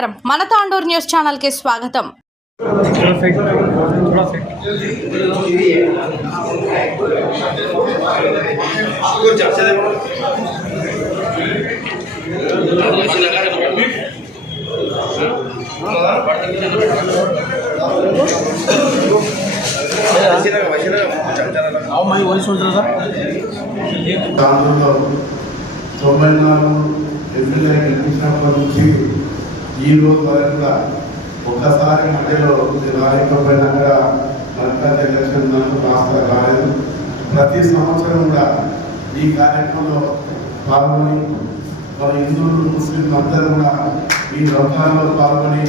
नमस्कार मन Tandur news channel के स्वागत तमिलनाडु ఈ రోజు వరకు కూడా ఒక్కసారి మధ్యలో నేను రాలేకపోయినా కూడా మరకజ్ ఎలక్షన్ నాకు కాస్త రాలేదు. ప్రతి సంవత్సరం కూడా ఈ కార్యక్రమంలో పాల్గొని మరి హిందువులు ముస్లింలు అందరూ కూడా ఈ రంజాన్లో పాల్గొని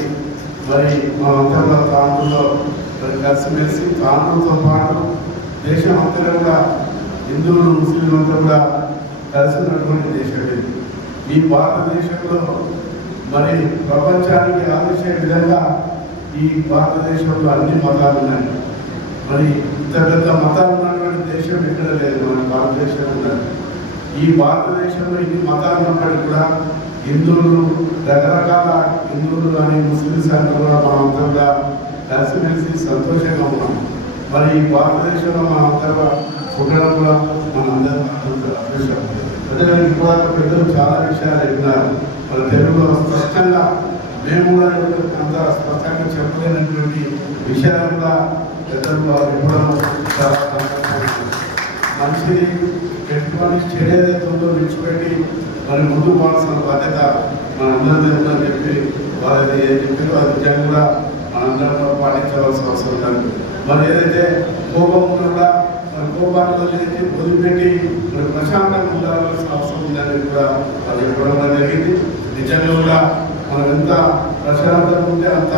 మరి మా అందరిలో ప్రాంతంలో మరి కలిసిమెలిసి ప్రాంతంతో పాటు దేశం అంతా కూడా హిందువులు ముస్లింలు అంతా కూడా కలిసినటువంటి దేశం ఇది. ఈ భారతదేశంలో మరి ప్రపంచానికి ఆలోచే విధంగా ఈ భారతదేశంలో అన్ని మతాలు ఉన్నాయి. మరి ఇంత పెద్ద మతాలు ఉన్నటువంటి దేశం ఎక్కడ లేదు మన భారతదేశం ఉన్నది ఈ భారతదేశంలో ఇన్ని మతాలు ఉన్నప్పటికీ కూడా హిందువులు రకరకాల హిందువులు కానీ ముస్లిమ్స్ అంటే కూడా మనమంతా కూడా కలిసిమెలిసి సంతోషంగా ఉన్నాం. మరి ఈ భారతదేశంలో మనంతా పుట్టడం కూడా మనందరం అదృష్టం అదే కూడా పెద్దలు చాలా విషయాలు విన్నారు వాళ్ళ తెలుగులో స్పష్టంగా మేము కూడా అంత స్పష్టంగా చెప్పలేనటువంటి విషయాలు కూడా పెద్దలు వారు ఇవ్వడం మనిషిని పెట్టుకొని చెడు విడిచిపెట్టి మరి ముందు పోవాల్సిన బాధ్యత మనందరిది ఉందని చెప్పి వాళ్ళది ఏం చెప్పారో అది నిజంగా కూడా మనందరం పాటించవలసిన అవసరం కాదు మరి ఏదైతే కోపం కూడా మరి కోపాన్ని వదిలేసి వదిలిపెట్టి మరి ప్రశాంతంగా ఉండాల్సిన అవసరం ఉందని కూడా వాళ్ళు చెప్పడం జరిగింది. నిజంగా కూడా మనం ఎంత ప్రశాంతంగా ఉంటే అంత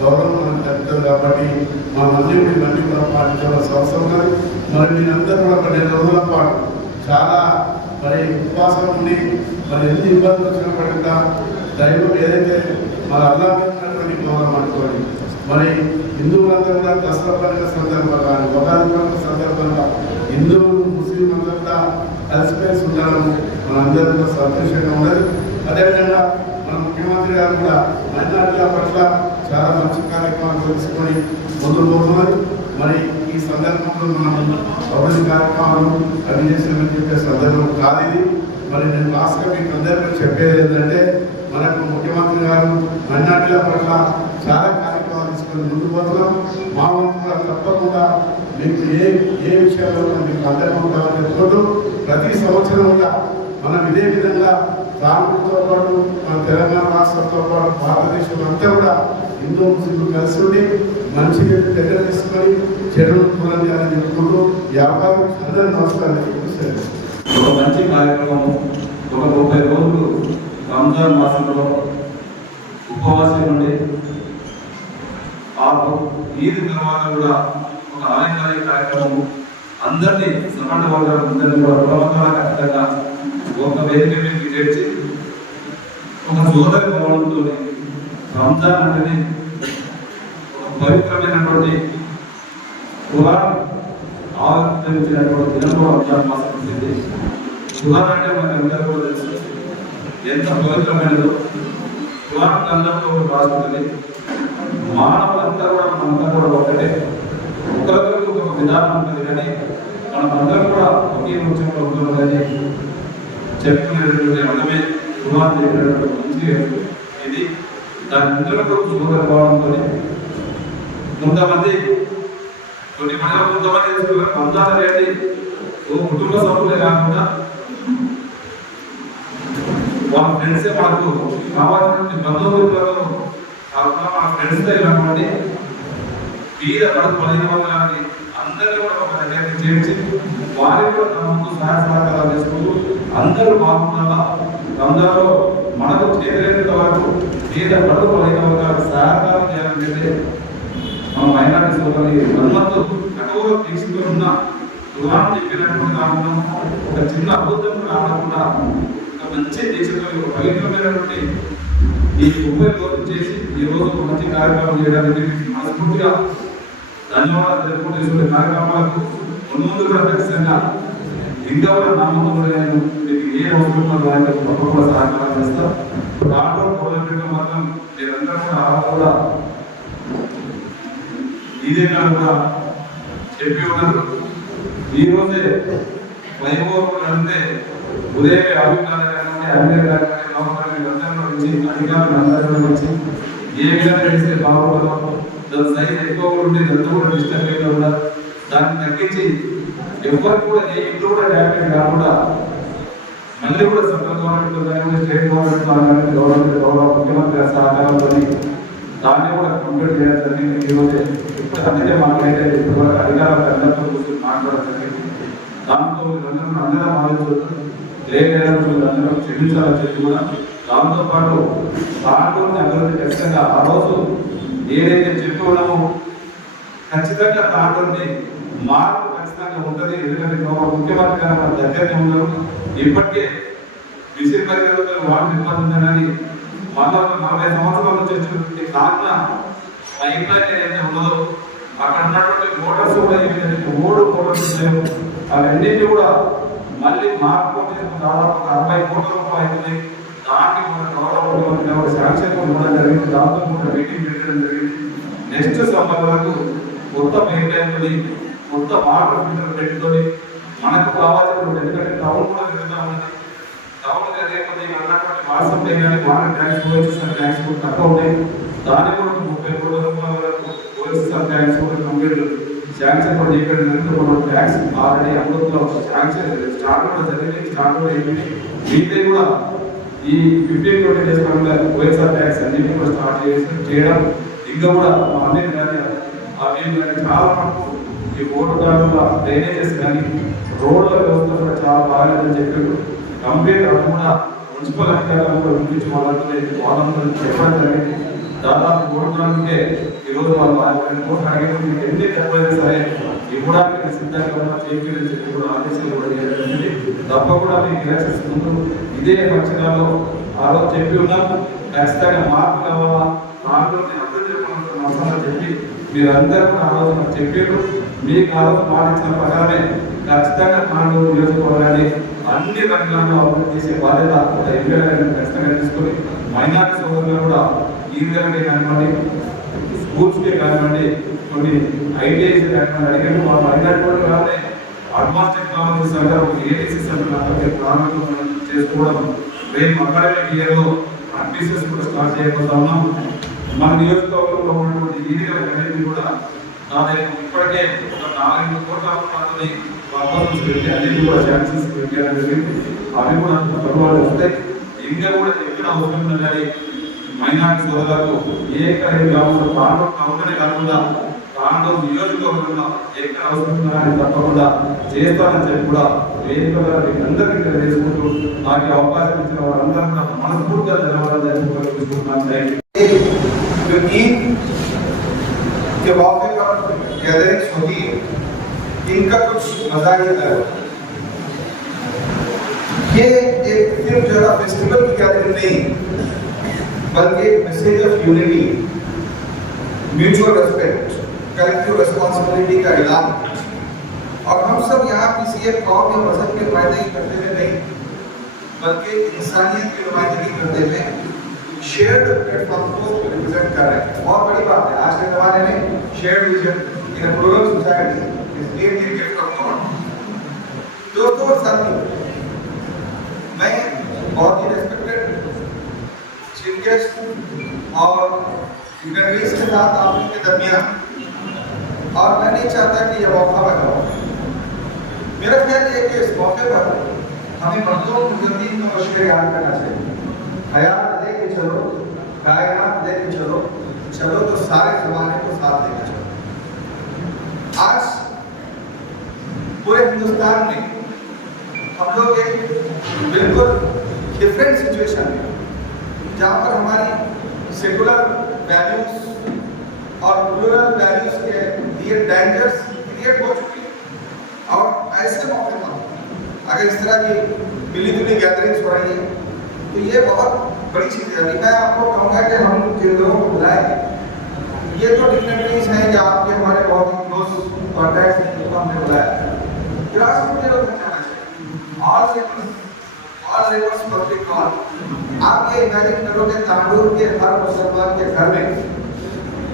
గౌరవం మనకు దక్కుతుంది కాబట్టి మా మళ్ళీ ఇవన్నీ కూడా పాటించవలసిన అవసరం కానీ మరి మీరందరూ కూడా ఒక రోజుల పాటు చాలా మరి ఉపవాసం ఉండి మరి ఎన్ని ఇబ్బందులు వచ్చినప్పటికీ కూడా దైవం ఏదైతే మన అల్లా గౌరవం అనుకోండి. మరి హిందువులందరూ కూడా దసరా పండుగ సందర్భంగా కానీ ఉగాది పండుగ సందర్భంగా హిందువులు ముస్లిం అందరూ కూడా కలిసిపోయి ఉండడం మనందరూ సంతోషంగా ఉన్నది. అదేవిధంగా మన ముఖ్యమంత్రి గారు కూడా మహిళా పట్ల చాలా మంచి కార్యక్రమాలు తెలుసుకొని ముందుకు పోతున్నారు. మరి ఈ సందర్భంలో మనం అభివృద్ధి కార్యక్రమాలు అన్ని చేసామని చెప్పే సందర్భం కాదు ఇది మరి నేను లాస్ట్గా మీకు అందరికీ చెప్పేది ఏంటంటే మనకు ముఖ్యమంత్రి గారు మైనార్టీల పట్ల చాలా కార్యక్రమాలు తీసుకొని ముందుకు పోతున్నాం మా వంతు కూడా తప్పకుండా మీకు ఏ ఏ విషయాల్లో మీకు అందరం ఉంటామని చెప్పుకుంటూ ప్రతి సంవత్సరం కూడా మనం ఇదే విధంగా రాముడితో పాటు మన తెలంగాణ రాష్ట్రంతో పాటు భారతదేశం అంతా కూడా హిందూ ముస్లింలు కలిసి ఉండి మంచి దగ్గర తీసుకొని చెడును పూలని చెప్పుకుంటూ వ్యాపారం అందరూ నమస్కారం ఒక మంచి కార్యక్రమం ఒక ముప్పై రోజులు రంజాన్ మాసంలో ఉపవాసం ఉండి ఆ ఈద్ తర్వాత కూడా ఒక ఆలయ కార్యక్రమం అందరినీ సమాన వర్గాలు అందరినీ కూడా కులమతాల ఖచ్చితంగా ఒక వేదిక క్రియేట్ చేర్చి ఒక సోదరి భావంతో రంజాన్ అంటేనే ఒక పవిత్రమైనటువంటి కులాన్ని ఆవిర్భవించినటువంటి దినం కూడా రంజాన్ మాసం ఉంటుంది కులాన్ అంటే మనకు అందరూ కూడా తెలుసు. ఎంత పవిత్రమైనదో. కులాన్ గ్రంథంలో రాస్తుంది మానవులంతా కూడా మనంతా కూడా ఒకటే. ఒకరికొకరికి ఒక విధానం ఉంటుంది కానీ మనమందరం కూడా ఒకే వృక్షంలో ఉంటాం కానీ చెప్పుకునేటువంటి అర్థమే కులాన్ చెప్పినటువంటి మంచి ఇది దాని అందరూ కూడా కొంతమంది కొన్ని మనలో కొంతమంది పొందాలి అనేది ఓ కుటుంబ సభ్యులే కాకుండా వాళ్ళ ఫ్రెండ్సే మనకు కావాల్సినటువంటి బంధుమిత్రులలో కాకుండా మన ఫ్రెండ్స్ అయినటువంటి పేద కడుపు పదిహేను వందల మంది అందరూ కూడా ఒక దగ్గరికి చేర్చి వారి కూడా సహాయ సహకారాలు చేసుకుంటూ అందరూ బాగుండాలా అందరూ మనకు చేరేంత వరకు పేద కడుపు పదిహేను వర్గాలకు సహకారం చేయాలంటే మన మైనార్టీ సోదరి హనుమంతు కఠోర తీసుకుని ఉన్న దురాన్ని చెప్పినటువంటి కాకుండా ఒక చిన్న అబద్ధం కాకుండా ఒక మంచి దేశంలో ఒక పవిత్రమైనటువంటి ఈ ఉభయ చేసి ఈరోజు మంచి కార్యక్రమం చేయడానికి మనస్ఫూర్తిగా ధన్యవాదాలు తెలుపుకుంటూ చేసుకునే కార్యక్రమాలకు ముందు ముందు కూడా ఖచ్చితంగా మీకు ఏ అవసరం దానికి తప్పకుండా సహకారం చేస్తాం. దాంట్లో కోరికలు మాత్రం మీరందరూ కూడా కూడా ఇదే కాకుండా చెప్పి ఉన్నారు. ఈరోజే రోజే వైభవం అంటే ఉదయం అభిప్రాయాలు అన్ని రకాల నౌకర్లు అందరిలో నుంచి అధికారులు అందరిలో నుంచి ఏ విధంగా చేస్తే బాగుంటుందో దాని సైజ్ ఎక్కువ ఉండి ఎంత కూడా డిస్టర్బ్ అయ్యకుండా దాన్ని తగ్గించి ఎవరు కూడా ఏ ఇంట్లో కూడా డ్యామేజ్ కాకుండా మళ్ళీ కూడా సెంట్రల్ గవర్నమెంట్ కానీ స్టేట్ గవర్నమెంట్ కానీ గవర్నమెంట్ గౌరవ ముఖ్యమంత్రి గారి సహకారంతో దాన్ని కూడా కంప్లీట్ చేయడం ఈరోజు ఇప్పుడు అందుకే మాకైతే ఇప్పుడు వరకు అధికారులు అందరితో కూర్చొని మాట్లాడాలి దాంతో అందరం అందరం ఆలోచిస్తారు అందరం క్షమించాలని చెప్పి కూడా దాంతో పాటు తాండూరుని అభివృద్ధి ఖచ్చితంగా ఆ రోజు ఏదైతే చెప్పి ఉన్నామో ఖచ్చితంగా దాంట్లోనే మార్పు ఖచ్చితంగా ఉంటుంది. ఎందుకంటే గౌరవ ముఖ్యమంత్రి గారు మన దగ్గరనే ఉన్నారు. ఇప్పటికే డిసెంబర్ ఇరవై వాడు ఇబ్బంది ఉందని వంద నలభై సంవత్సరాల నుంచి వచ్చినటువంటి కారణ పైప్ లైన్ ఏదైతే ఉన్నదో అక్కడ ఉన్నటువంటి మోటార్స్ కూడా ఏమైందంటే మూడు మోటార్స్ లేవు. అవన్నింటినీ కూడా మళ్ళీ మార్పు దాదాపు అరవై కోట్ల రూపాయలు అవుతుంది దానికి మన గౌరవ ఒక గారు శాంక్షన్ కూడా జరిగింది. దాంతో కూడా మీటింగ్ పెట్టడం జరిగింది. నెక్స్ట్ సమ్మర్ వరకు కొత్త మెయింటైన్ కొత్త వాటర్ ఫిల్టర్ పెట్టుకొని మనకు కావాల్సిన ఎందుకంటే టౌన్ కూడా తిరుగుతూ ఉన్నది టౌన్ లేకపోతే అన్నటువంటి వాట్సాప్ కానీ వాటర్ ట్యాంక్స్ ఓఎస్ఎస్ఆర్ ట్యాంక్స్ కూడా తక్కువ ఉన్నాయి దాని కూడా ముప్పై మూడు రూపాయల వరకు ఓఎస్ఎస్ఆర్ ట్యాంక్స్ కూడా కంప్లీట్ శాంక్షన్ కూడా చేయడం జరిగింది కొన్ని ట్యాంక్స్ ఆల్రెడీ అందులో శాంక్షన్ స్టార్ట్ కూడా జరిగింది. స్టార్ట్ కూడా అయింది మిగతా కూడా ఈ ఫిఫ్టీన్ ట్వంటీ డేస్ పరంగా వైఎస్ఆర్ ట్యాక్స్ అన్నింటినీ కూడా స్టార్ట్ చేసి చేయడం ఇంకా కూడా మా అన్ని కానీ అవి కానీ చాలా మటుకు ఈ ఓటు దాడుల డ్రైనేజెస్ కానీ రోడ్ల వ్యవస్థ కూడా చాలా బాగాలేదని చెప్పారు కంప్లీట్ అది కూడా మున్సిపల్ అధికారులు కూడా వినిపించుకోవాలంటే వాళ్ళందరూ చెప్పడం జరిగింది. దాదాపు ఓటర్ ఉంటే ఈరోజు వాళ్ళు కోట్లు అడిగిన ఎన్ని డబ్బైనా సరే ఇవ్వడానికి సిద్ధంగా ఉన్నా చేయాలని చెప్పి కూడా ఆదేశాలు కూడా చేయడం జరిగింది. తప్పకుండా మీకు ఎలక్షన్స్ ముందు ఇదే పక్షాలలో ఆ రోజు చెప్పి ఉన్నాం. ఖచ్చితంగా మార్పు కావాలా? దాంట్లో నేను అర్థం చేసుకోవాల్సిన చెప్పి మీరందరూ కూడా ఆ రోజు నాకు చెప్పారు. మీకు ఆ రోజు మాట ప్రకారమే ఖచ్చితంగా తాండూరు నియోజకవర్గాన్ని అన్ని రంగాల్లో అభివృద్ధి చేసే బాధ్యత ఎంపీ ఎంపీగా ఖచ్చితంగా తీసుకొని మైనార్టీ సోదరులు కూడా ఈ విధంగా కానివ్వండి. స్కూల్స్కే కానివ్వండి కొన్ని ఐటీఐస్ కానివ్వండి అడిగారు వాళ్ళు అడిగినటువంటి వాళ్ళే అడ్వాన్స్ టెక్నాలజీ సెంటర్ ఒక ఏటీసీ సెంటర్ ప్రారంభం చేసుకోవడం. రేపు అకాడమిక్ ఇయర్లో అడ్మిషన్స్ కూడా స్టార్ట్ చేయబోతా ఉన్నాం. మన నియోజకవర్గంలో ఉన్నటువంటి ఈడీఎల్ కమిటీ కూడా దాదాపు ఇప్పటికే ఒక నాలుగు కోట్ల రూపాయలని ప్రపోజల్స్ పెట్టి అన్ని కూడా ఛాన్సెస్ పెట్టారని అవి కూడా త్వరలో వస్తాయి. ఇంకా కూడా ఎక్కడ అవసరం కానీ మైనార్టీ సోదరులకు ఏ ఎక్కడ గ్రామంలో తాండూరు టౌన్లోనే కాకుండా తాండూరు నియోజకవర్గంలో ఎక్కడ అవసరం ఉన్నా కానీ తప్పకుండా చేస్తానని చెప్పి కూడా వేదిక ద్వారా మీకు అందరికీ తెలియజేసుకుంటూ నాకు ఈ అవకాశం ఇచ్చిన వారందరూ కూడా మనస్ఫూర్తిగా ధన్యవాదాలు తెలుపుకుంటున్నాను థ్యాంక్ యూ जो ईद के मौके पर गैदरिंग्स होती है इनका कुछ मजा ही अलग होता है ये एक सिर्फ जो है फेस्टिवल की गैदरिंग नहीं बल्कि message of unity mutual respect collective responsibility का ऐलान और हम सब यहाँ किसी एक कौम या मज़हब के नुमाइंदगी करते हुए नहीं, बल्कि इंसानियत की नुमाइंदगी करते हुए शेयर्ड प्लेटफॉर्म को रिप्रेजेंट कर रहे हैं। बहुत बड़ी बात है। आज के जमाने में shared vision in plural society is the gift of God दोस्तों साथियों मैं बहुत ही रेस्पेक्टेड चीफ गेस्ट और डिग्नेटरीज के साथ आप लोगों के दरमियान। और मैं नहीं चाहता कि यह मौका मैं मेरा ख्याल है कि इस मौके पर हमें मजदूर मुजद्दीन को शेर याद करना चाहिए। हयात लेके चलो कायनात लेके चलो चलो तो सारे जमाने को साथ लेके चलो। आज पूरे हिंदुस्तान में हम लोग एक बिल्कुल डिफरेंट सिचुएशन में जहाँ पर हमारी सेकुलर वैल्यूज़ और रूरल वैल्यूज़ के लिए डेंजर्स क्रिएट हो चुकी है। और ऐसे मौके पर अगर इस तरह की मिली जुली गैदरिंग्स हो रही है तो ये बहुत बड़ी चीज़ है। अभी मैं आपको कहूँगा कि हम लोगों को बुलाएँगे ये तो डिग्नेटरीज हैं, या आपके हमारे बहुत ही क्लोज कॉन्टैक्ट्स हैं जिनको हमने बुलाया। ग्रास रूट लेवल तक जाना चाहिए all all levers public call आप ये इमेजिन तांडूर के हर मुसलमान के घर में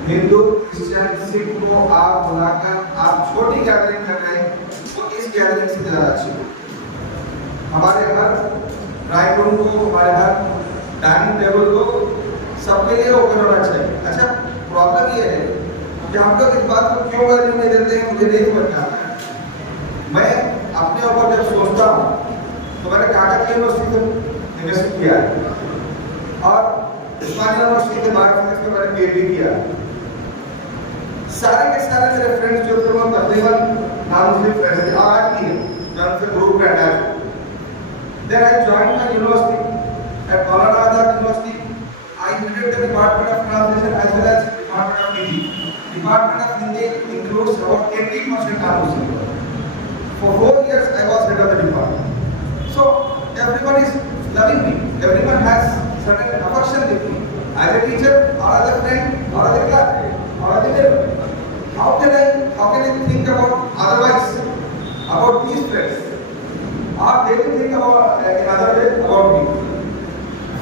हिंदू क्रिश्चियन सिख को आप बुलाकर आप छोटी गैदरिंग कर रहे हैं वो इस गैदरिंग से ज़्यादा अच्छी हमारे हर ड्राइंग को हमारे हर डाइनिंग टेबल को सबके लिए ओपन होना चाहिए अच्छा प्रॉब्लम ये है कि हम लोग इस बात को क्यों वैल्यू नहीं देते हैं मुझे नहीं समझ आता मैं अपने ऊपर जब सोचता हूँ तो मैंने कागज़ यूनिवर्सिटी से इन्वेस्ट किया। और उस्मानिया यूनिवर्सिटी के बारे में इसके मैंने पी किया। सारे के सारे मेरे फ्रेंड्स जो थे वो तकरीबन नाम से फ्रेंड्स थे। और आज भी हैं, जो उनसे ग्रुप में attach then I join my university at Maulana Azad university I headed the department of translation as well as department of Hindi department of Hindi includes about 80% Tamil. For 4 years I was head of the department So everyone is loving me. Everyone has certain affection with me. As a teacher or as a friend or as a classmate or as a neighbor. How can I how can I think about otherwise about these friends? or they will think about uh, in other way about me.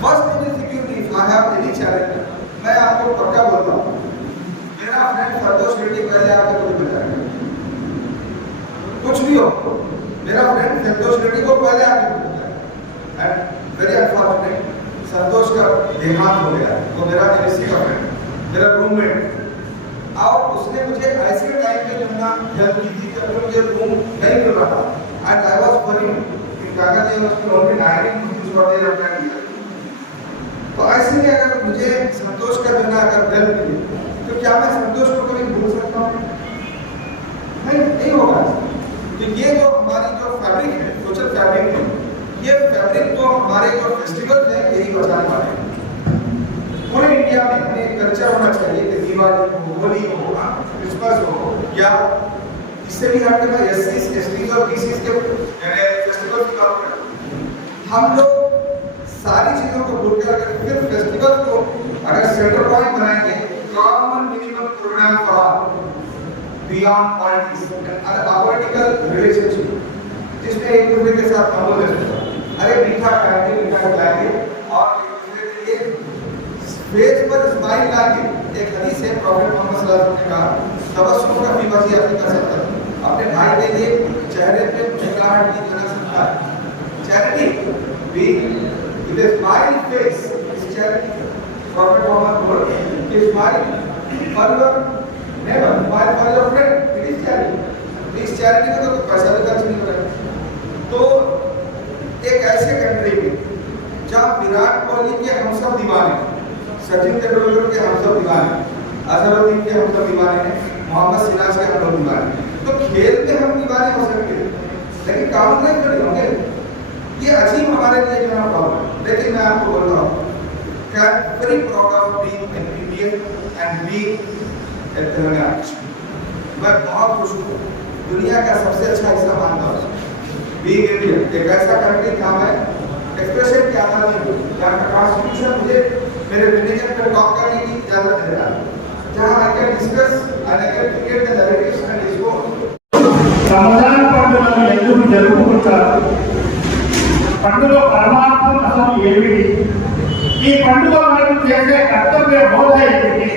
First thing is security. If I have any challenge, मैं आपको पक्का बोलता हूँ मेरा friend फरदोस Reddy पहले आकर मुझे बताएगा कुछ भी हो मेरा फ्रेंड फरदोस रेड्डी को पहले बताएगा एंड वेरी अनफॉर्चुनेट संतोष का देहांत हो गया। वो मेरा एनएससी का फ्रेंड मेरा रूममेट और उसने मुझे ऐसे टाइम पे जो है ना हेल्प की थी जब मुझे रूम नहीं मिल रहा था, and I was worried कि काका जी उसको only 19 rupees for their plan तो ऐसे में अगर मुझे संतोष का जो ना, अगर हेल्प मिले तो क्या मैं संतोष को कभी भूल सकता हूँ? नहीं नहीं होगा। तो ये जो हमारी जो फैब्रिक है सोशल फैब्रिक है, ये फैब्रिक तो हमारे जो फेस्टिवल है, यही बचाने वाले हैं। पूरे इंडिया में हमें कल्चर होना चाहिए, कि दिवाली हो, होली हो क्रिसमस हो, या इससे भी हटके मैं एस सी एस टी और बी सी के फेस्टिवल की बात कर हम लोग सारी चीज़ों को भूल कर फिर फेस्टिवल को अगर सेंटर पॉइंट बनाएँगे common minimum programme for all beyond politics and political relationship जिसमें एक दूसरे के साथ लोग अरे मीठा खाएँगे, मीठा खिलाएँगे, और एक दूसरे के लिए फेस पर स्माइल लाके एक हदीस है प्रॉफिट मोहम्मद सल्लल्लाहु अलैहि वसल्लम ने कहा तबस्सुम का भी वजी अपनी कर सकता अपने भाई के लिए चेहरे पे मुस्कुराहट भी बना सकता। चैरिटी भी with a smile face is charity prophet muhammad told कि smile for your neighbor for your friend it is charity इस चैरिटी में तो पैसा भी खर्च नहीं हो रहा तो एक ऐसे कंट्री में, जहाँ विराट कोहली के हम सब दीवाने हैं, सचिन तेंदुलकर के हम सब दीवाने अजहरुद्दीन के हम सब दीवाने हैं, मोहम्मद सिराज के हम लोग दीवाने हैं। तो खेल में हम दीवाने हो सकते हैं, लेकिन काम नहीं खड़े होंगे ये अजीब हमारे लिए जो है प्रॉब्लम लेकिन मैं आपको बोल रहा हूँ very proud of being an Indian and being मैं बहुत खुश हूँ दुनिया का सबसे अच्छा हिस्सा मानता हूँ बीइंग इंडियन एक ऐसा कंट्री जहाँ मैं एक्सप्रेशन के आधार पर जहाँ का कॉन्स्टिट्यूशन मुझे मेरे रिलीजन पर टॉक करने की इजाजत दे रहा है जहाँ I can discuss and I can create the narratives and discourse Ramzan పండుగను ఎందుకు జరుపుకుంటారు పండుగ పరమాత్మ అసలు ఏమిటి ఈ పండుగ మనకు చేసే కర్తవ్య బోధ ఏమిటి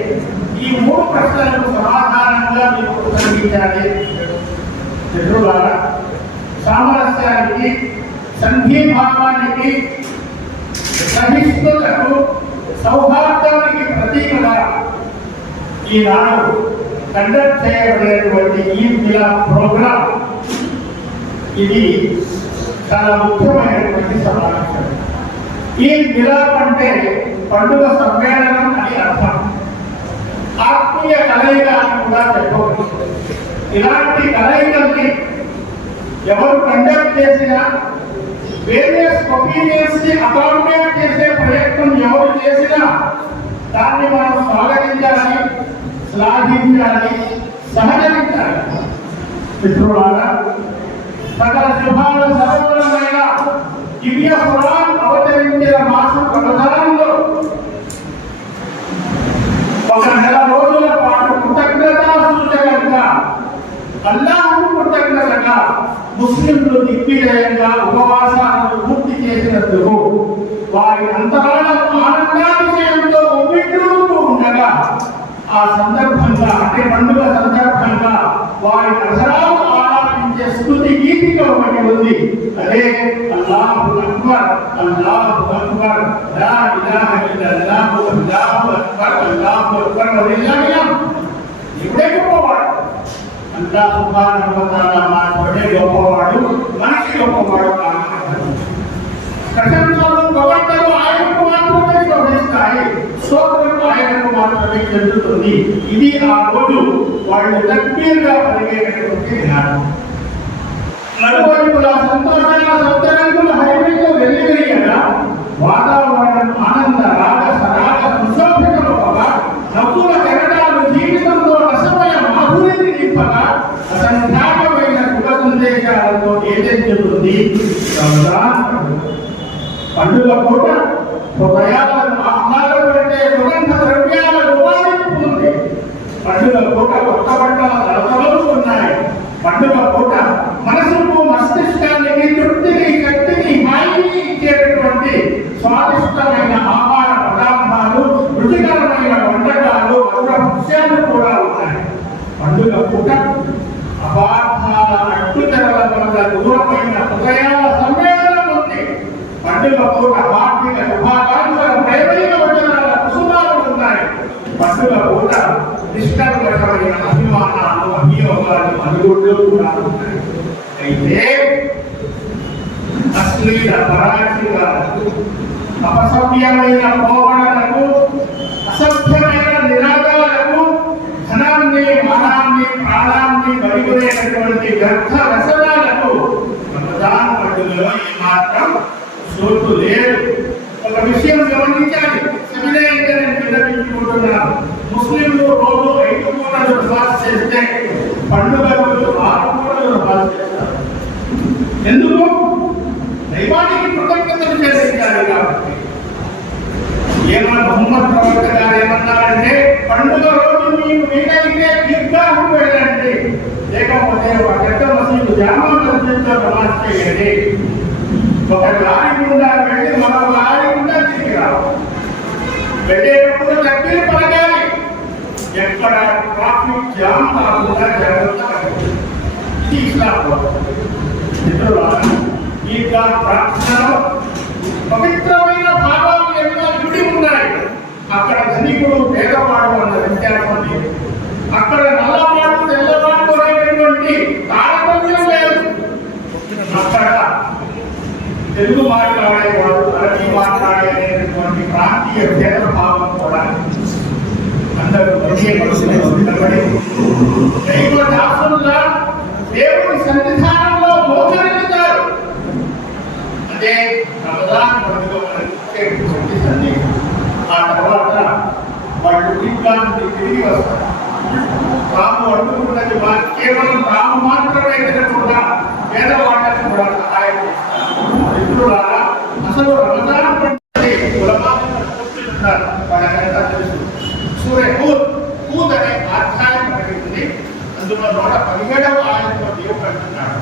ఈనాడు కండక్ట్ చేయబడినటువంటి ఈ మిలా ప్రోగ్రామ్ ఇది చాలా ముఖ్యమైనటువంటి సమావేశం ఈ మిలాప్ అంటే పండుగ సమ్మేళనం అని అర్థం. ఆత్మీయ కలయిక అని కూడా చెప్పవచ్చు. ఇలాంటి కలయికల్ని ఎవరు కండక్ట్ చేసినా వేరియస్ ఒపీనియన్స్ని అకామిడేట్ చేసే ప్రయత్నం ఎవరు చేసినా దాన్ని మనం స్వాగతించాలని శ్లాఘించాలి సహకరించాలి. మిత్రులారా సకల శుభాలు సర్వమైన దివ్య పురాణం అవతరించిన మాసం అక్బర్ వలిల్లాహిల్ హమ్ద్. ఇప్పుడే గొప్పవాడు అల్లా సుబ్హానహు వ తఆలా మాత్రమే గొప్పవాడు మనిషి గొప్పవాడు కాదు ప్రశంసలు పొగడ్తలు ఆయనకు మాత్రమే శోభిస్తాయి స్తోత్రము ఆయనకు మాత్రమే చెందుతుంది ఇది ఆ రోజు వాళ్ళు తక్బీర్గా పలిగేటటువంటి జ్ఞానం నలువైపుల సంతోషాల అభియోగాలు అనుగుడ్లు అయితే అశ్లీల పరాచికాలకు అపసభ్యమైన పోవడలకు అసభ్యమైన నిరాదాలకు ధనాన్ని మనాన్ని ప్రాణాన్ని బలిగొనేటటువంటి వ్యర్థ రసనాలకు రమదాన్ పండుగలో ఈ మాత్రం లేదు ఒక విషయం గమనించాలి సెమినారిగా నేను విన్నవించుకుంటున్నాను ముస్లింలు రోజు ఐదు పూటలు నమాజ్ చేస్తే పండుగ రోజు ఆరు పూటలు నమాజ్ చేస్తారు ఎందుకు దైవానికి కృతజ్ఞతలు చెల్లించాలి కాబట్టి ఏమన్నా మొహమ్మద్ ప్రవక్త గారు ఏమన్నారంటే పండుగ రోజు మీకు వీలైతే ఈద్గాహకు వెళ్ళండి లేకపోతే ఒక పెద్ద మసీదు జామా మసీదులో నమాజ్ చేయండి ఒక లారీ గుండా వెళ్ళి మరో లారీ గుండా తిరిగి రావాలి వెళ్ళేటప్పుడు తగ్గిలు పడగాలి ఎక్కడ ట్రాఫిక్ జామ్ కాకుండా జాగ్రత్త పడాలి. ఇది ఇస్లాం ప్రార్థనలో పవిత్రమైన భావాలు ఎన్నో గుడి ఉన్నాయి? అక్కడ ధనికుడు పేదవాడు అన్న వ్యత్యాసం అక్కడ నల్ల తెల్లవాడు అనేటువంటి తారతమ్యం లేదు అక్కడ తెలుగు మాట్లాడేవాడు అరబీ మాట్లాడేటువంటి ప్రాంతీయ భేదభావం కూడా అందరూ ఒకే మనసులో నిలబడి దైవ దాసులుగా దేవుని సన్నిధానంలో మోకరిల్లుతారు అదే రమదాన్ పండుగ మనకు ఆ తర్వాత వాళ్ళు ఇంట్లో తిరిగి వస్తారు. తాము కేవలం తాము మాత్రమే తినకుండా పేదవాళ్ళకు కూడా సహాయం చేస్తారు. మిత్రులారా అసలు రమదాన్ పండుగ కులమాలను కూర్చుంటున్నారు వాళ్ళకంతా తెలుసు సూర్య హూద్ హూద్ అనే అధ్యాయం ప్రకటించింది అందులో నూట పదిహేడవ ఆయనతో దేవుడు అంటున్నాడు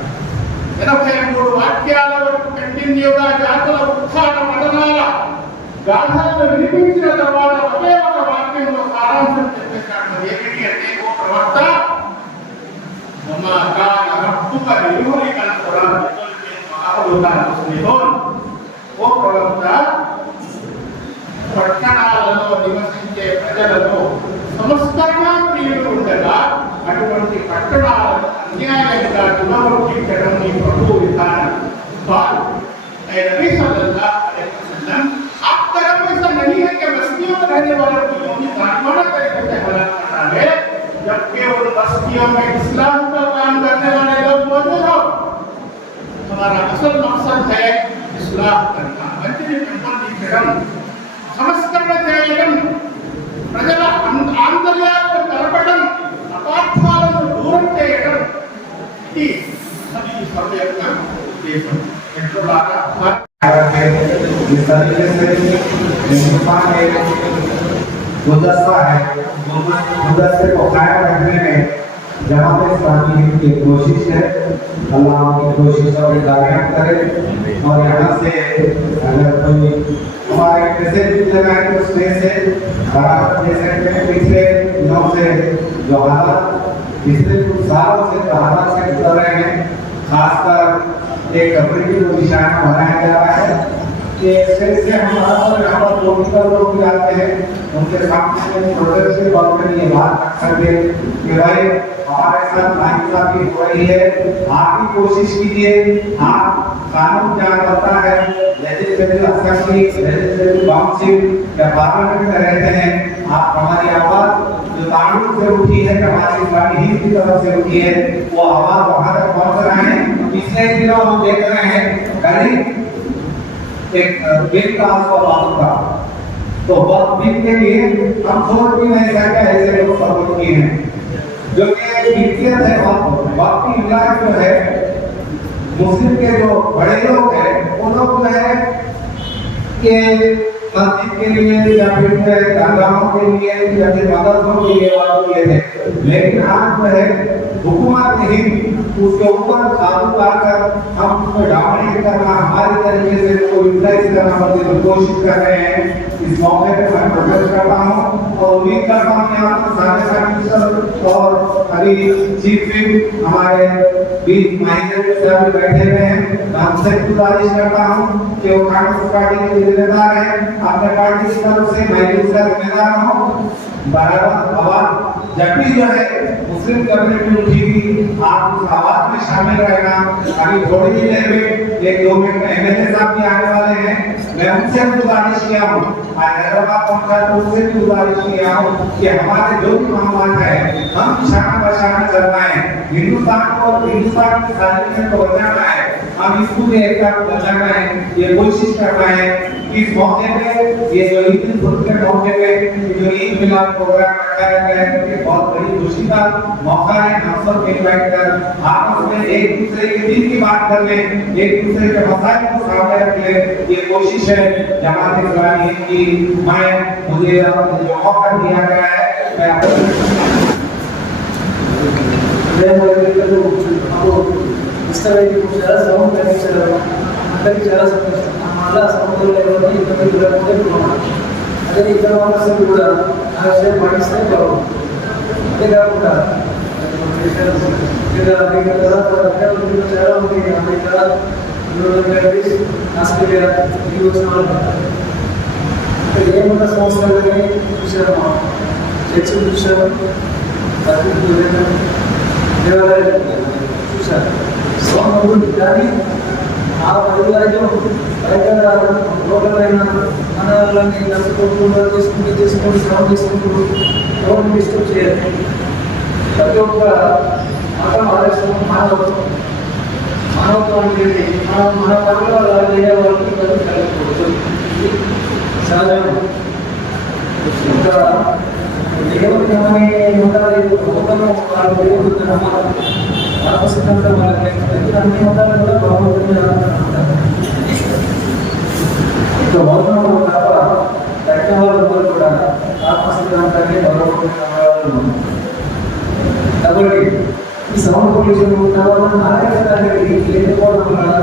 ఎనభై మూడు వాక్యాల వరకు కంటిన్యూగా జాతుల ఉత్సాహ పఠనాల గాథలను వినిపించిన తర్వాత ఒకే ఒక వాక్యంలో సారాంశం చెప్పేశాడు అది ఏమిటి అంటే ఓ ప్రవక్త వమా కాన రబ్బుక లియుహ్లికల్ ఖురాన్ బిదుల్మిన్ వఅహ్లుకా ముస్లిమూన్ ఓ ప్రవక్త పట్టణాలలో నివసించే ప్రజలలో సంస్కరణ ప్రియులు ఉండగా అటువంటి పట్టణాలను అన్యాయంగా దురవృత్తించడం నీ ప్రభు విధానం కాదు ऐ नबी सल्लल्लाहु अलैहि वसल्लम आप तरफ ऐसा नहीं है कि बस्तियों में रहने वालों को यूं ही जानमाना तरीके से हलाक करना है जबकि उन बस्तियों में इस्लाम का काम करने वाले असल मकसद है इस्लाम करना మంచిని పెంపొందించడం సంస్కరణ చేయడం ప్రజల ఆం- ఆంతర్యాలను కలపడం అపార్థాలను దూరం చేయడం ఇది ఈ సభ యొక్క ఉద్దేశం మిత్రులారా इस तरीके से हिंदुस्तान एक गुलदस्ता है गुलदस्ते को कायम रखने में जहाँ पे इस्लामी की कोशिश है, अल्लाह की कोशिश और कामयाब करे। और यहाँ से अगर कोई हमारे कैसे लगाए तो उसमें से बराबर जैसे में पिछले दिनों से जो हालात पिछले कुछ सालों से जो हालात से गुजर रहे हैं, खासकर एक कम्युनिटी को निशाना बनाया जा रहा है कि फिर से हमारा यहाँ पर पॉलिटिकल लोग भी आते हैं, उनके सामने प्रोग्रेसिव गवर्नमेंट ये बात रख सकते कि भाई हमारे साथ नाइंसाफी हो रही है। आप ही कोशिश कीजिए। आप कानून क्या करता है? लेजिस्लेटिव असेंबली लेजिस्लेटिव काउंसिल या पार्लियामेंट में रहते हैं? आप हमारी आवाज़, जो कानून से उठी है हमारी इस्लामी हित की तरफ़ से उठी है। वो आवाज़ वहाँ तक पहुँच रहे हैं पिछले दिनों हम देख रहे हैं? करीब एक बिल आपको बात का तो वक्त बिल के लिए हम सोच भी नहीं सकते ऐसे लोग सपोर्ट किए हैं। जो कि वित्तीय है वक्त वक्त की विलास जो है, मुस्लिम के जो बड़े लोग हैं वो लोग जो है, कि मस्जिद के लिए या फिर दरगाहों के लिए या फिर मदरसों के लिए वालों के लिए थे। लेकिन आज जो है हुकूमत ने ही उसके ऊपर काबू पाकर हम डाउनलोड करना, हमारे तरीके से उसको यूटिलाइज करना बल्कि हम कोशिश कर रहे हैं। इस मौके पे मैं प्रोटेस्ट करता हूँ और उम्मीद करता हूँ कि आप सारे मिनिस्टर और अभी चीफ विप हमारे बीच महेंद्र साहब भी बैठे हुए हैं। मैं उनसे गुजारिश करता हूँ कि वो कांग्रेस पार्टी के जिम्मेदार हैं अपने पार्टी की तरफ़ से मैं भी उसका जिम्मेदार हूँ बराबर आवाज़ जब भी जो है, मुस्लिम कम्युनिटी उठेगी आप उस आवाज़ में शामिल रहना अभी थोड़ी ही देर में, एक दो मिनट में एमएलए साहब भी आने वाले हैं। मैं उनसे भी गुजारिश किया हूँ हैदराबाद पहुँचा तो उनसे भी गुजारिश किया हूँ कि हमारे जो भी मामला है, हम शाना बशाना करना है हिंदुस्तान को हिंदुस्तान की सार्वजनिक को बचाना है। हम इसको भी एकता को बचाना है, ये कोशिश करना है। इस मौके पे, ये जो ईद के मौके पे, जो ईद मिलाद प्रोग्राम रखा गया है, ये बहुत बड़ी खुशी का मौका है। हम सब इन्वाइट कर आपस में एक दूसरे के दिल की बात कर ले, एक दूसरे के मसाइल को सामने रख ले, ये कोशिश है जमात इस्लामी की। मैं, मुझे जो मौका दिया गया है। मैं आपको इस तरह की कुछ ज़्यादा सहूँ करने चला रहा हूँ कभी ज़्यादा समझता మళ్ళా సముద్రంలో ఎవరిని ఇబ్బంది లేకుండా అదే ఇతర వాళ్ళకి కూడా ఆ విషయం పాటిస్తే బాగుంది అంతేకాకుండా ఇక్కడ చాలా ఉంది అమెరికా ఆస్ట్రేలియా ఈ వచ్చిన వాళ్ళు కానీ చూసాము చర్చలు చూసాము దేవాలయాలు చూశారు సోమగుడు కానీ ఆ పరివారం బయట లోకలైన మన వాళ్ళని నడుచుకుంటూ చేసుకుంటూ తీసుకుంటూ శ్రమ చేసుకుంటూ ఎవరిని డిస్టర్బ్ చేయాలి ప్రతి ఒక్క మతం ఆదర్శం మానవత్వం మానవత్వం అనేది మన మన పనుల వల్ల వేరే వాళ్ళకి కలగకూడదు సహజం ఇంకా దేవుడిని ఉండాలి మతము వాళ్ళు దేవుడిని నమ్మాలి ఆత్మసిద్ధంగా వాళ్ళకి అన్ని మతాలు కూడా బాగుంటుంది అనుకుంటారు ఇంకా మౌనం తప్ప తగ్గిన వాళ్ళందరూ కూడా ఆత్మసిద్ధాంతాన్ని భగవంతుని నమ్మేవాళ్ళు కాబట్టి ఈ సౌండ్ పొల్యూషన్ కావాలని నాగరికత లేకపోవడం వల్ల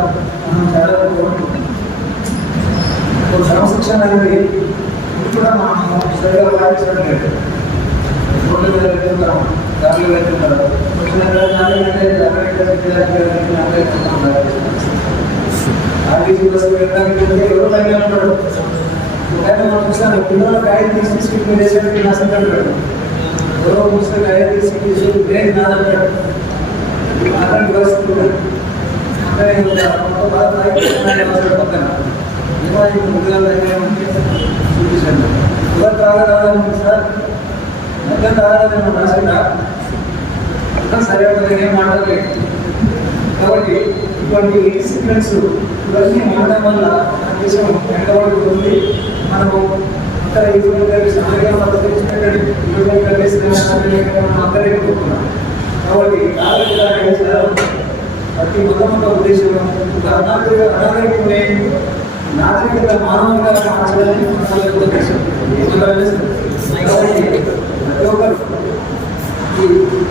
మనం చాలా ఒక క్రమశిక్షణ అనేది కూడా మనం సరిగా పాటించడం లేదు రోడ్ల మీద దారిలో వచ్చిన ఆర్టీసీ బస్సు వెళ్ళడానికి వెళ్తే ఎవరు పైన ఉంటాడు ఒకవేళ మనం చూసాను పిల్లల కాయ తీసి తీసుకుని మీరు వేసేటువంటి నష్టం పెడతాడు ఎవరో ముసలి కాయ తీసి తీసుకుని బ్రేక్ నాదంటాడు అలాంటి పరిస్థితి ఉంది అంటే ఇంకా మొత్తం బాగా తాగి పక్కన ఏమైనా ముగ్గురు చూపించండి ఎవరు తాగరాదని సార్ మొత్తం తాగరాదని రాసిందా మొత్తం సరే ఉంటుంది ఏం మాట్లాడలేదు కాబట్టి ఇటువంటి డిసిప్లిన్స్ ఇవన్నీ ఉండడం వల్ల మన దేశం వెనకబడుతుంది మనము ఇతర యువకులు కలిసి అందరికీ మద్దతు ఇచ్చినటువంటి యువకులు కలిసి అందరికీ కాబట్టి నాగరికత ప్రతి మతం ఒక ఉద్దేశం అనాగరిక అనాగరికమే నాగరికత మానవంగా మార్చడానికి ఉద్దేశం కాబట్టి ప్రతి ఒక్కరు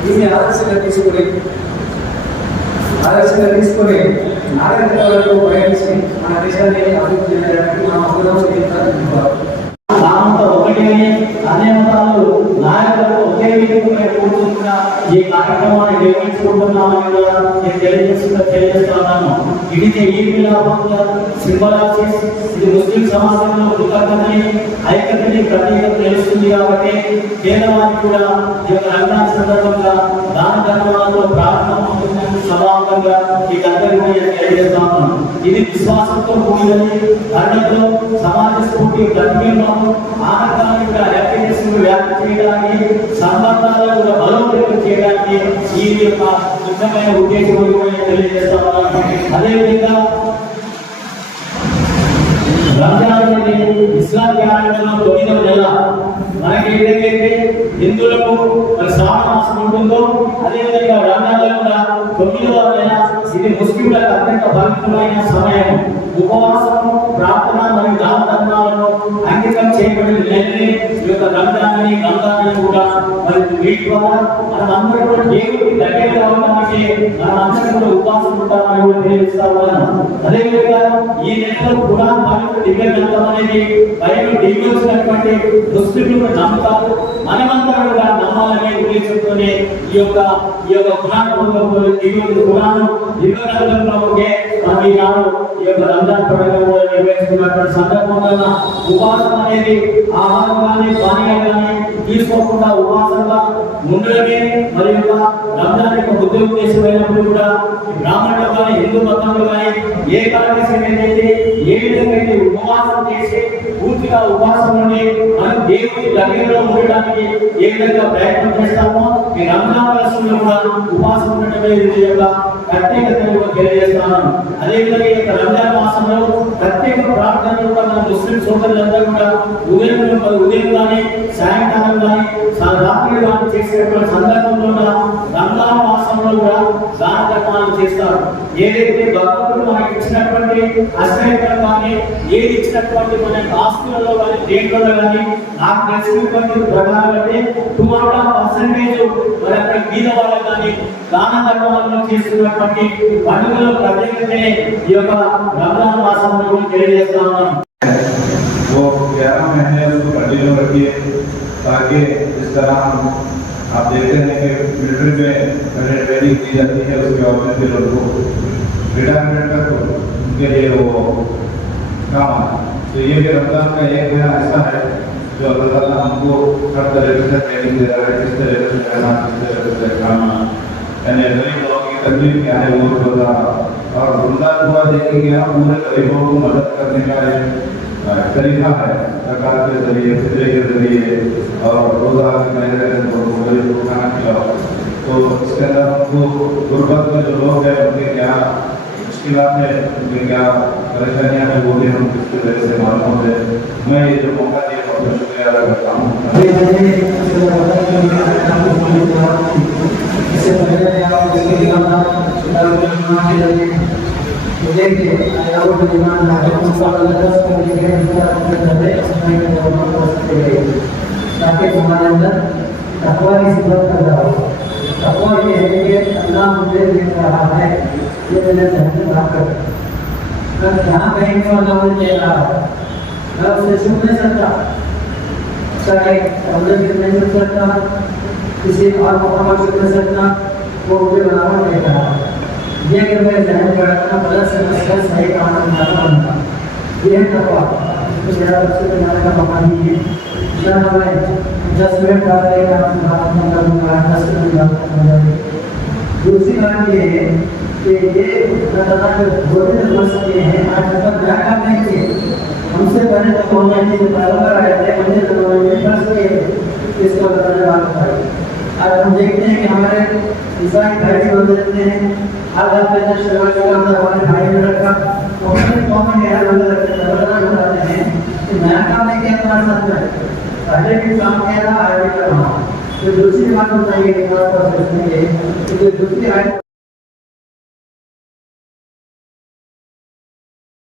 దీన్ని ఆదర్శంగా తీసుకొని ఆదర్శంగా తీసుకొని నాగరికతలకు ప్రయాణించి మన దేశాన్ని అభివృద్ధి చేయడానికి మనం అందరం నామంతో ఒకటిని అన్ని మతాలు నాయకులకు ఒకే విధంగా కూర్చున్న ఈ కార్యక్రమాన్ని నిర్వహించుకుంటున్నామని విడితే ఇది ఈ విలాపంగా సింబలాసిస్ ఇది ముస్లిం సమాజంలో కృతజ్ఞతని ఐక్యతని ప్రతీక తెలుస్తుంది కాబట్టి కేంద్రానికి కూడా ఈ యొక్క రంజాన్ సందర్భంగా దాన ధర్మాలతో ప్రార్థన సమాంతంగా ఈ అందరికీ నేను తెలియజేస్తాను. ఇది విశ్వాసంతో కూడినది. అన్నట్లో సమాజ స్ఫూర్తి ప్రతిబింబం ఆనందాన్ని కూడా హ్యాపీనెస్ వ్యాప్తి చేయడానికి సంబంధాలను బలోపేతం చేయడానికి ఈ యొక్క ముఖ్యమైన ఉద్దేశం కూడా తెలియజేస్తా అదేవిధంగా రంజాన్ అనేది ఇస్లాం క్యాలెండర్లో తొమ్మిదవ నెల. మనకి ఏదైతే హిందువులకు మరి శ్రావణ మాసం ఉంటుందో అదేవిధంగా రంజాన్లో కూడా తొమ్మిదవ నెల ఇది ముస్లింలకు అత్యంత పవిత్రమైన సమయం. ఉపవాసము ప్రార్థన మరియు దాన యొక్క రంజాన్ని రంజాన్ని కూడా మరి మీ ద్వారా మనం అందరూ కూడా దేవుడికి దగ్గరగా ఉండడానికి మనం కూడా ఉపవాసం ఉంటామని కూడా తెలియజేస్తా ఉన్నాను. అదేవిధంగా ఈ నెలలో పురాణ పవిత్ర దివ్య గ్రంథం అనేది బైబిల్ దిగొచ్చినటువంటి ముస్లింలు నమ్ముతారు. మనమంతా కూడా నమ్మాలనే ఉద్దేశంతోనే ఈ యొక్క ఈ యొక్క పురాణ గ్రంథంలో దివ్య పురాణం దివ్య గ్రంథంలో ఉంటే మనం ఈనాడు ఈ యొక్క రంజాన్ పండుగ కూడా నిర్వహిస్తున్నటువంటి సందర్భంలో ఉపవాసం అనేది ఆహారం కానీ పానీయాలు తీసుకోకుండా ఉపవాసంగా ముందుగానే మరి యొక్క రంజాన్ యొక్క ఉద్యోగేశమైనప్పుడు కూడా బ్రాహ్మణులు కానీ హిందూ మతంలో కానీ ఏ కార్యక్రమం ఏదైతే ఏ విధంగా అయితే ఉపవాసం చేసి పూర్తిగా ఉపవాసం ఉండి మనం దేవుడి దగ్గరలో ఉండడానికి ఏ విధంగా ప్రయత్నం చేస్తామో ఈ రంజాన్ మాసంలో కూడా ఉపవాసం ఉండటమే ఇది యొక్క ప్రత్యేకత తెలియజేస్తున్నాను. అదేవిధంగా ఈ యొక్క రంజాన్ మాసంలో ప్రార్థనలు కూడా మన ముస్లిం సోదరులందరూ కూడా ఉదయం ఉదయం కానీ సాయంకాలం కానీ రాత్రి కానీ చేసేటువంటి సందర్భంలో కూడా రంజాన్ మాసంలో కూడా దాని ధర్మాలు చేస్తారు ఏదైతే భగవంతుడు మనకి ఇచ్చినటువంటి అశ్రయతలు కానీ ఏది ఇచ్చినటువంటి మన ఆస్తులలో కానీ దేంట్లో కానీ నాకు తెలిసినటువంటి ప్రకారం అంటే టుమారో పర్సంటేజ్ మరి అక్కడ మీద వాళ్ళకి కానీ దాన ధర్మాలను చేస్తున్నటువంటి పండుగలో ప్రత్యేకతనే ఈ యొక్క రంజాన్ మాసంలో కూడా తెలియజేస్తా ఉన్నాను वो ग्यारह महीने उसको कंटिन्यू रखिए ताकि इस तरह हम आप देखते हैं कि मिलिट्री में मैंने ट्रेनिंग दी जाती है उसके ऑफ़िस के लोगों को रिटायरमेंट तक उनके लिए वो काम आता है। तो ये भी रमज़ान का एक नया ऐसा है जो अल्लाह ताला हमको हर तरीके से ट्रेनिंग दे रहा है किस तरीके से रहना किस तरीके से खाना। यानी गरीब लोगों की तकलीफ़ क्या है वो बता और रमज़ान हुआ कि हम पूरे गरीबों को मदद करने का अ, तरीका है, सरकार के ज़रिए फितरे के ज़रिए, और रोजा के महीने में लोगों को गरीब को खाना खिलाओ। तो इसके अंदर हमको गुर्बत में जो लोग हैं, उनके क्या मुश्किल है, उनके क्या परेशानियाँ हैं, वो भी हम किस तरह से मालूम होते मैं ये जो मौका दिया, बहुत शुक्रिया अदा करता हूँ। इससे पहले आप इसके ताकि तुम्हारे अंदर तकवा की सिफत पैदा हो तकवा ये है कि अल्लाह मुझे देख रहा है ये मेरे ध्यान में बात कर मैं जहाँ कहीं तो अल्लाह मुझे देख रहा है मैं उससे छूट नहीं सकता चाहे अल्लाह की नहीं सकता किसी और मुकम्मल छूट नहीं सकता वो मुझे बनावट देख रहा है। ये कि मैं में रखना गलत से मसला सही काम बनाना बनता ये है तकवा। तो मेरा सबसे बनाने का मौका नहीं है? हमें दस मिनट बाद एक काम में करूँगा। दस मिनट बात करूँगा दूसरी बात ये है कि ये जो बोलने समझ सकते हैं, आज तक क्या काम नहीं किए। हमसे पहले तो नहीं थे बराबर आए थे मुझे तो उन्होंने बस के इसको बताने वाला था आज हम देखते हैं कि हमारे ईसाई भाई भी बंद रहते हैं आधार के अंदर सेवा के काम हमारे भाई बहन का उन्होंने कॉमन यार बना रखा है। बना बनाते हैं तो नया काम है क्या हमारे साथ में पहले भी काम किया था आगे भी करना तो दूसरी बात बताइए एक बार पर सोचेंगे कि दूसरी आय